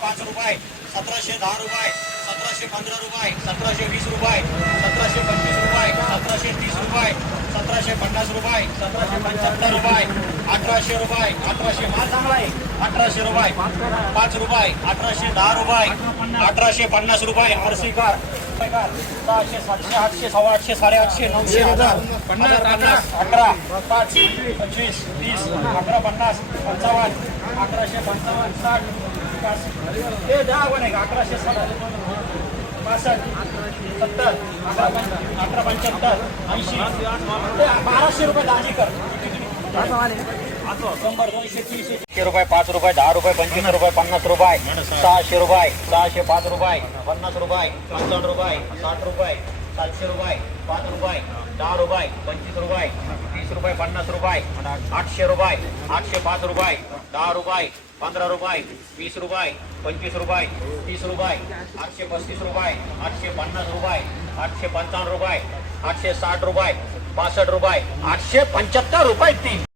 5 रुपये, 1710 रुपये, 1715 रुपये, 1720 रुपये, 1725 रुपये, 1730 रुपये, 1750 रुपये, 1775 रुपये, 1800 रुपये, 1800 माल चांगला आहे, 1800 रुपये, 5 रुपये, 1810 रुपये, 1850 रुपये, आरसीकार 600, 700, 800, 850, 850, 900, 1000, 50, 18, 5, 25, 30, 1150, 55, 1855, 60, 1160, 65, 70, 1875, 80, 1200 रुपये दाजी कर. 100, 200, 300 रुपये, 5 रुपये, 10 रुपये, 25 रुपये, 50 रुपये, 600 रुपये, 605 रुपये, 50 रुपये, 55 रुपये, 60 रुपये, 700 रुपये, 5 रुपये, 10 रुपये, 25 रुपये, 30 रुपये, 50 रुपये, 800 रुपये, 805 रुपये, 10 रुपये, 15 रुपये, 20 रुपये, 25 रुपये, 30 रुपये, 835 रुपये, 850 रुपये, 855 रुपये, 860 रुपये, 62 रुपये, 875 रुपये 3.